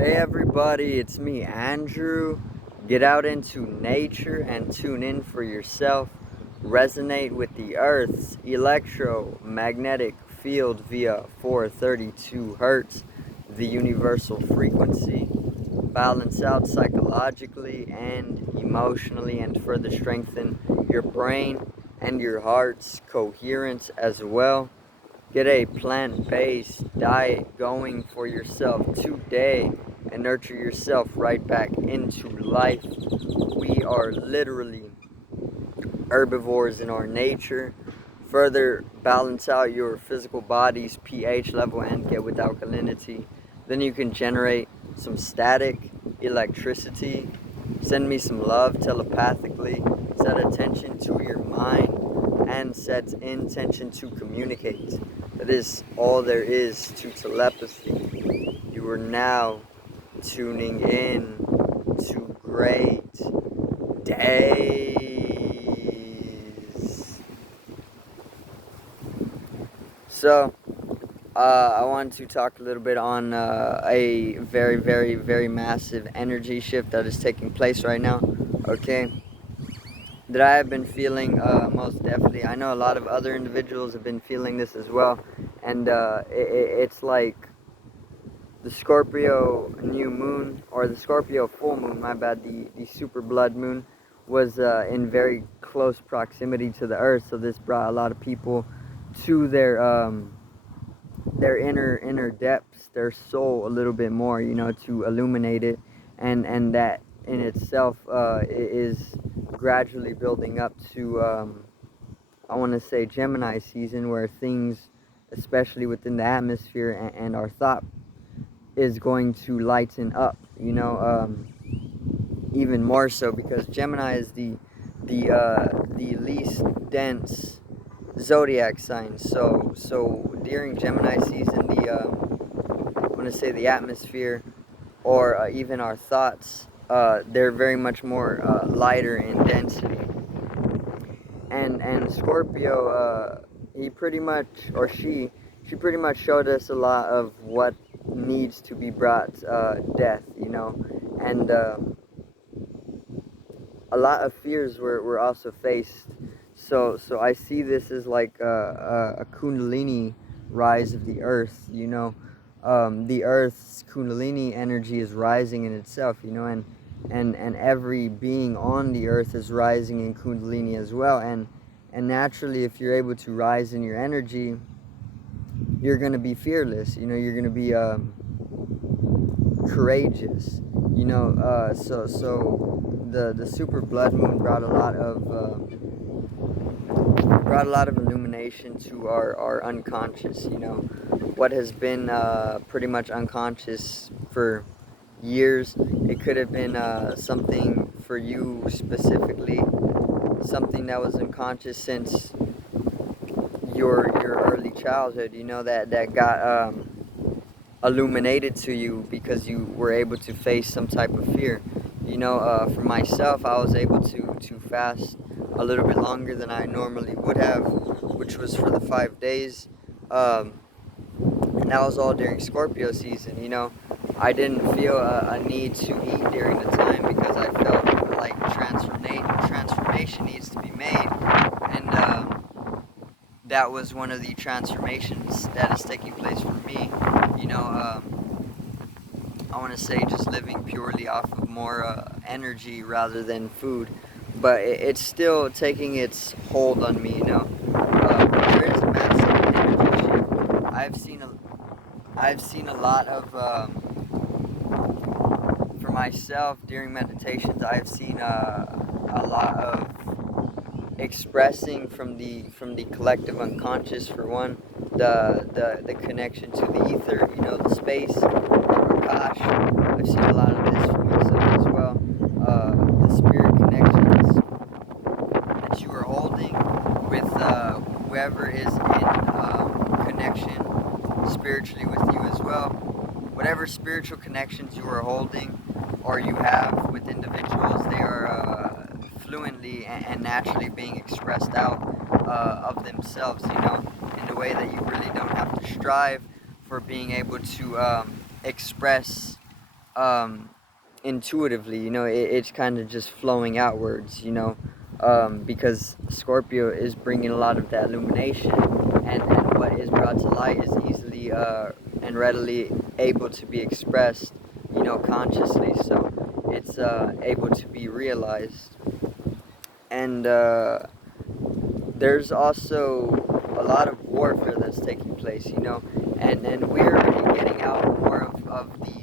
Hey everybody, it's me, Andrew. Get out into nature and tune in for yourself. Resonate with the Earth's electromagnetic field via 432 Hertz, the universal frequency. Balance out psychologically and emotionally, and further strengthen your brain and your heart's coherence as well. Get a plant-based diet going for yourself today and nurture yourself right back into life. We are literally herbivores in our nature. Further balance out your physical body's pH level and get with alkalinity. Then you can generate some static electricity. Send me some love telepathically. Set attention to your mind and set intention to communicate. That is all there is to telepathy. You are now tuning in to great days. So, I want to talk a little bit on a very, very, very massive energy shift that is taking place right now. Okay, that I have been feeling most definitely. I know a lot of other individuals have been feeling this as well, and it's like the Scorpio new moon, or the Scorpio full moon, my bad, the super blood moon was in very close proximity to the Earth, so this brought a lot of people to their inner depths, their soul a little bit more, to illuminate it, and that in itself is gradually building up to I want to say Gemini season, where things, especially within the atmosphere and our thought, is going to lighten up, even more so, because Gemini is the least dense zodiac sign. So during Gemini season, I want to say the atmosphere, or even our thoughts, they're very much more lighter in density. And Scorpio, he pretty much, or she pretty much showed us a lot of what needs to be brought, death, and a lot of fears were also faced. So I see this as like a kundalini rise of the earth, the earth's kundalini energy is rising in itself, and every being on the earth is rising in kundalini as well, and naturally, if you're able to rise in your energy, you're going to be fearless, you're going to be courageous, so the super blood moon brought a lot of illumination to our unconscious, what has been pretty much unconscious for years. It could have been something for you specifically, something that was unconscious since your early childhood, that got illuminated to you because you were able to face some type of fear. For myself, I was able to fast a little bit longer than I normally would have, which was for the 5 days. And that was all during Scorpio season, I didn't feel a need to eat during the time because I felt like transformation needs to be made. And that was one of the transformations that is taking place for me. I want to say just living purely off of more energy rather than food, but it's still taking its hold on me. There is a massive energy shift. I've seen a lot of for myself during meditations. I've seen a lot of expressing from the collective unconscious, for one, the connection to the ether, the space. Gosh, I've seen a lot of this for myself as well. The spirit connections that you are holding with whoever is in connection spiritually with you as well. Whatever spiritual connections you are holding or you have with individuals, they are fluently and naturally being expressed out of themselves, in a way that you really don't have to strive for being able to express um, intuitively, it's kind of just flowing outwards, because Scorpio is bringing a lot of that illumination, and what is brought to light is easily and readily able to be expressed, consciously. So it's able to be realized. And there's also a lot of warfare that's taking place, and we're already getting out more of the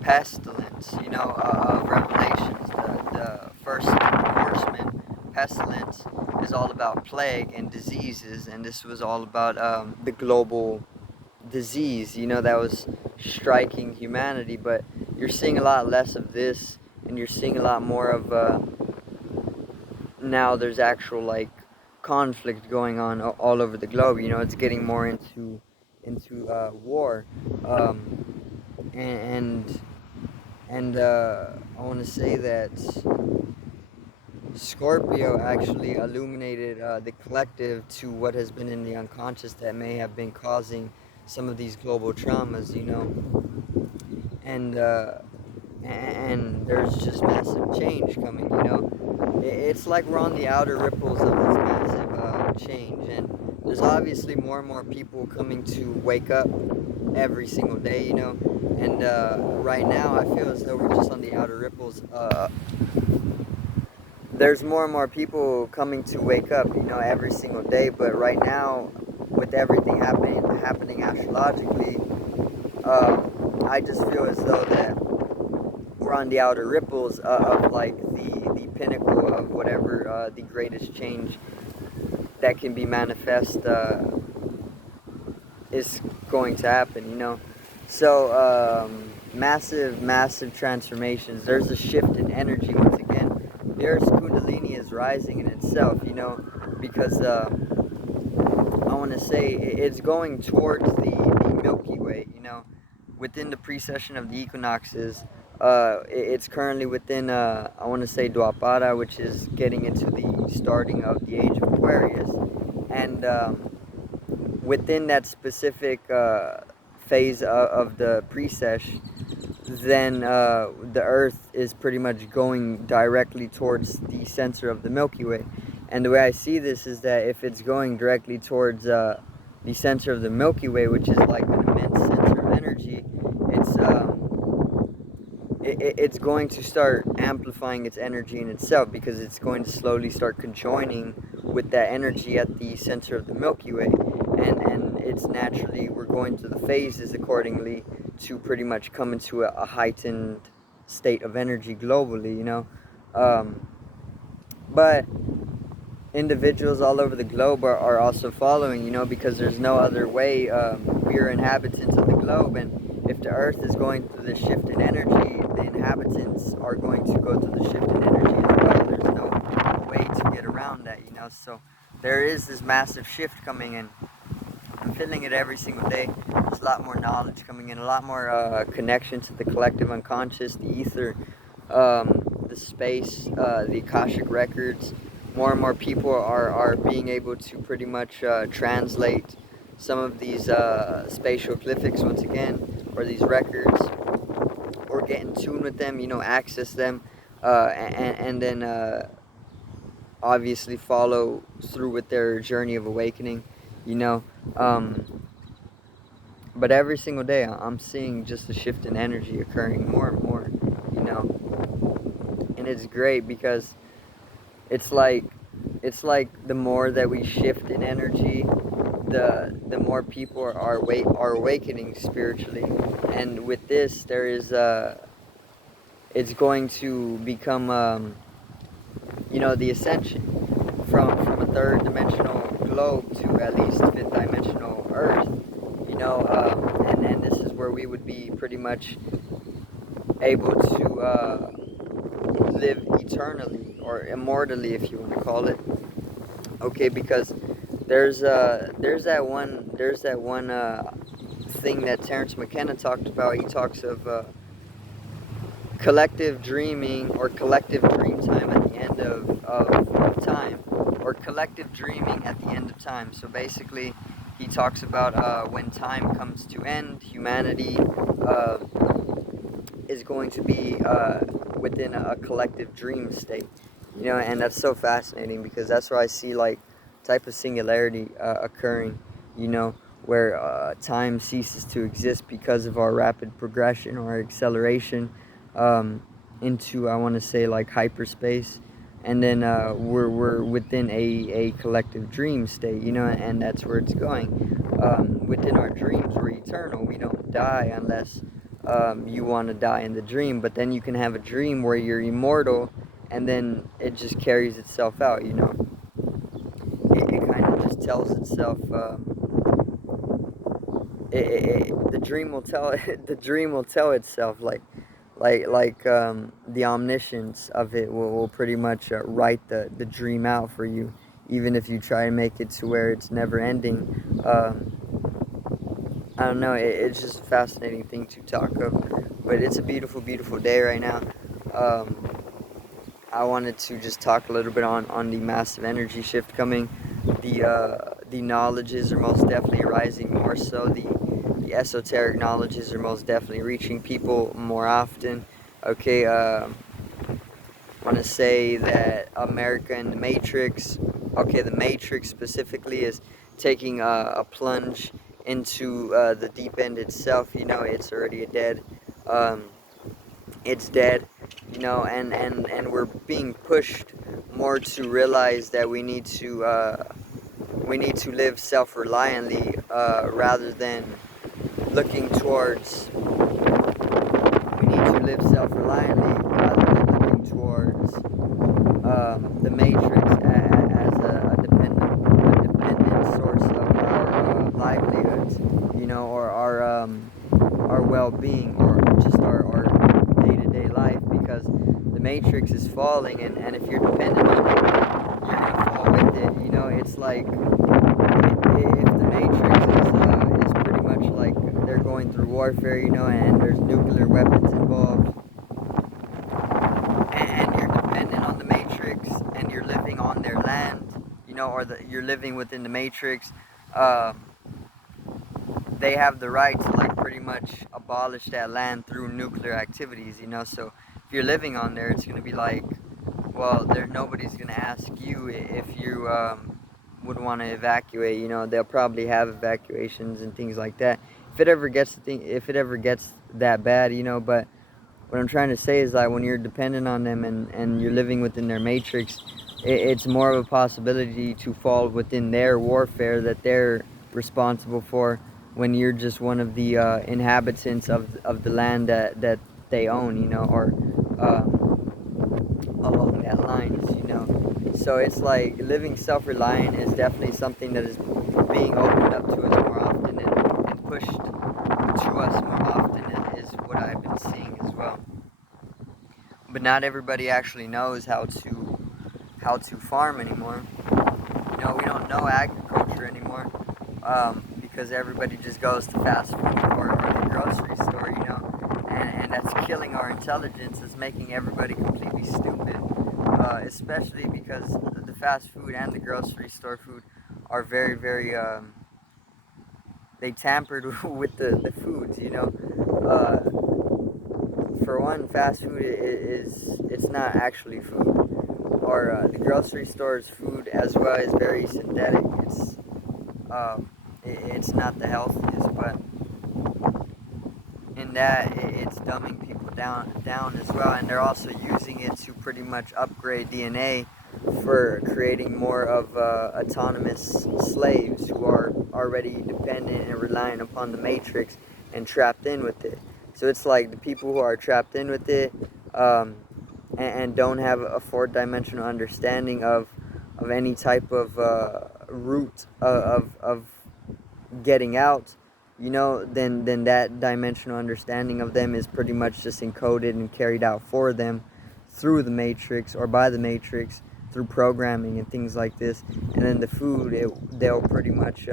pestilence, of Revelations. The first horseman, pestilence, is all about plague and diseases, and this was all about the global disease, that was striking humanity. But you're seeing a lot less of this, and you're seeing a lot more of now there's actual like conflict going on all over the globe. It's getting more into war, and I want to say that Scorpio actually illuminated the collective to what has been in the unconscious that may have been causing some of these global traumas, and there's just massive change coming. It's like we're on the outer ripples of this massive change, and there's obviously more and more people coming to wake up every single day, and right now I feel as though we're just on the outer ripples. There's more and more people coming to wake up, every single day, but right now, with everything happening astrologically, I just feel as though that we're on the outer ripples of like the pinnacle of whatever the greatest change that can be manifest is going to happen. So massive transformations. There's a shift in energy once again. The Earth's Kundalini is rising in itself, because I want to say it's going towards the Milky Way, within the precession of the equinoxes. It's currently within, I want to say, Dwapara, which is getting into the starting of the age of Aquarius. And within that specific phase of the precession, then the Earth is pretty much going directly towards the center of the Milky Way. And the way I see this is that if it's going directly towards the center of the Milky Way, which is like an immense center of energy, it's going to start amplifying its energy in itself, because it's going to slowly start conjoining with that energy at the center of the Milky Way, and it's naturally, we're going through the phases accordingly to pretty much come into a heightened state of energy globally, but individuals all over the globe are also following, because there's no other way. We are inhabitants of the globe, and if the Earth is going through the shift in energy, the inhabitants are going to go through the shift in energy as well. There's no way to get around that, so there is this massive shift coming in. I'm feeling it every single day. There's a lot more knowledge coming in, a lot more connection to the collective unconscious, the ether, the space, the Akashic records. More and more people are being able to pretty much translate some of these spatial glyphics once again, or these records, or get in tune with them, access them, and then obviously follow through with their journey of awakening, but every single day I'm seeing just a shift in energy occurring more and more, and it's great because it's like the more that we shift in energy, the more people are awakening spiritually, and with this there is it's going to become the ascension from a third dimensional globe to at least fifth dimensional Earth, and this is where we would be pretty much able to live eternally, or immortally, if you want to call it. Okay, because there's that one thing that Terence McKenna talked about. He talks of collective dreaming, or collective dream time at the end of time, or collective dreaming at the end of time. So basically, he talks about when time comes to end, humanity is going to be within a collective dream state, you know, and that's so fascinating because that's where I see like type of singularity occurring, you know, where time ceases to exist because of our rapid progression or acceleration um, into, I want to say, like hyperspace, and then we're within a collective dream state, you know, and that's where it's going. Within our dreams, we're eternal. We don't die unless you want to die in the dream, but then you can have a dream where you're immortal, and then it just carries itself out, you know. It kind of just tells itself. The dream will tell the dream will tell itself the omniscience of it will pretty much write the dream out for you, even if you try to make it to where it's never ending. I don't know, it's just a fascinating thing to talk of, but it's a beautiful, beautiful day right now. um, I wanted to just talk a little bit on the massive energy shift coming. The knowledges are most definitely rising more so. The esoteric knowledges are most definitely reaching people more often. Okay, I want to say that America and the Matrix, okay, the Matrix specifically is taking a plunge into the deep end itself. You know, it's already dead. Um, it's dead, you know, and we're being pushed more to realize that we need to live self-reliantly rather than looking towards we need to live self-reliantly rather than looking towards the matrix as a dependent source of our livelihoods, you know, or our well-being, or just our day-to-day life, because the matrix is falling, and if you're dependent on it, you're gonna fall with it. You know, it's like if the matrix is pretty much like they're going through warfare, you know, and there's nuclear weapons involved, and you're dependent on the matrix, and you're living on their land, you know, or you're living within the matrix. uh, they have the right to like pretty much abolish that land through nuclear activities, you know. So if you're living on there, it's going to be like, well, there nobody's going to ask you if you would want to evacuate, you know. They'll probably have evacuations and things like that if it ever gets that bad, you know. But what I'm trying to say is that when you're dependent on them, and you're living within their matrix, it's more of a possibility to fall within their warfare that they're responsible for, when you're just one of the inhabitants of the land that they own, you know, or along that lines, you know. So it's like living self-reliant is definitely something that is being opened up to us more often, and pushed to us more often, is what I've been seeing as well. But not everybody actually knows how to farm anymore. You know, we don't know agriculture anymore, because everybody just goes to fast food, or the grocery store, you know, and that's killing our intelligence. It's making everybody completely stupid, especially because the fast food and the grocery store food are very, very, they tampered with the foods, you know. For one, fast food it's not actually food, or the grocery store's food as well is very synthetic. It's not the healthiest, but in that it's dumbing people down as well, and they're also using it to pretty much upgrade DNA for creating more of autonomous slaves who are already dependent and reliant upon the matrix and trapped in with it. So it's like the people who are trapped in with it, and don't have a fourth-dimensional understanding of any type of route of getting out, you know, then that dimensional understanding of them is pretty much just encoded and carried out for them through the matrix, or by the matrix, through programming and things like this. And then the food, they'll pretty much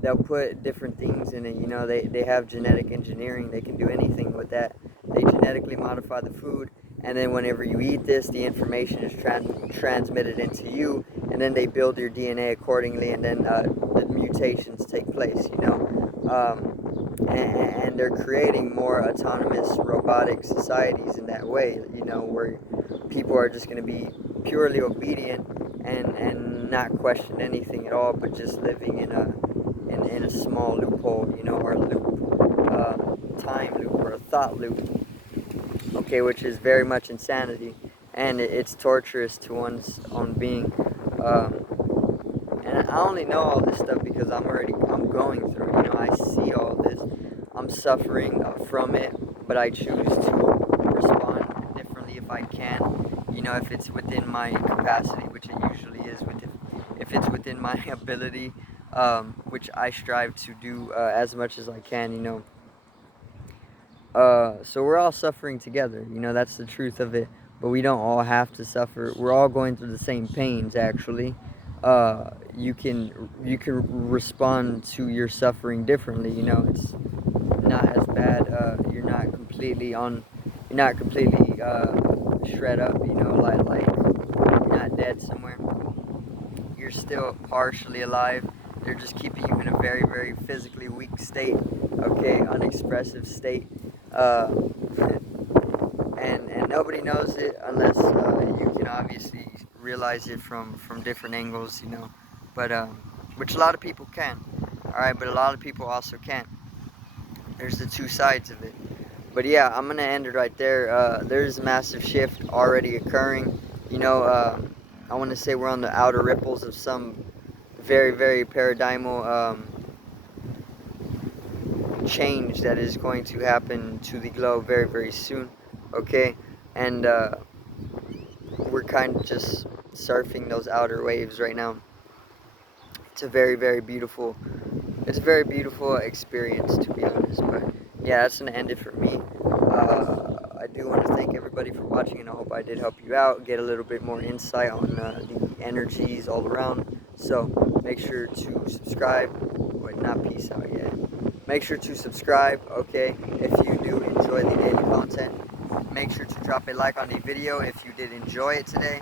they'll put different things in it, you know. They have genetic engineering. They can do anything with that. They genetically modify the food, and then whenever you eat this, the information is transmitted into you, and and then they build your DNA accordingly, and then the mutations take place, you know. And they're creating more autonomous robotic societies in that way, you know, where people are just going to be purely obedient and not question anything at all, but just living in a small loophole, you know, or a loop, time loop or a thought loop, okay, which is very much insanity, and it's torturous to one's own being. Um, and I only know all this stuff because I'm going through it. You know, I see all this. I'm suffering from it, but I choose to respond differently if I can. You know, if it's within my capacity, which it usually is, if it's within my ability, which I strive to do as much as I can. You know. So we're all suffering together. You know, that's the truth of it. But we don't all have to suffer. We're all going through the same pains, actually. You can respond to your suffering differently. You know, it's not as bad. You're not completely shred up. You know, like you're not dead somewhere. You're still partially alive. They're just keeping you in a very, very physically weak state. Okay, unexpressive state. Uh, and nobody knows it unless you can obviously realize it from different angles, you know. But which a lot of people can. All right, but a lot of people also can't. There's the two sides of it. But yeah, I'm gonna end it right there. There's a massive shift already occurring. You know, I want to say we're on the outer ripples of some very, very paradigmal change that is going to happen to the globe very, very soon. Okay, and we're kind of just surfing those outer waves right now. It's a very, very beautiful. It's a very beautiful experience, to be honest. But yeah, that's gonna end it for me. I do want to thank everybody for watching, and I hope I did help you out, get a little bit more insight on the energies all around. So make sure to subscribe. Wait, not peace out yet. Make sure to subscribe, okay, if you do enjoy the daily content. Make sure to drop a like on the video if you did enjoy it today.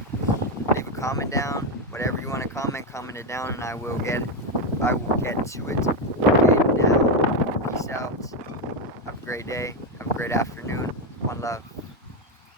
Leave a comment down. Whatever you want to comment it down, and I will get to it. Okay, now, peace out. Have a great day. Have a great afternoon. One love.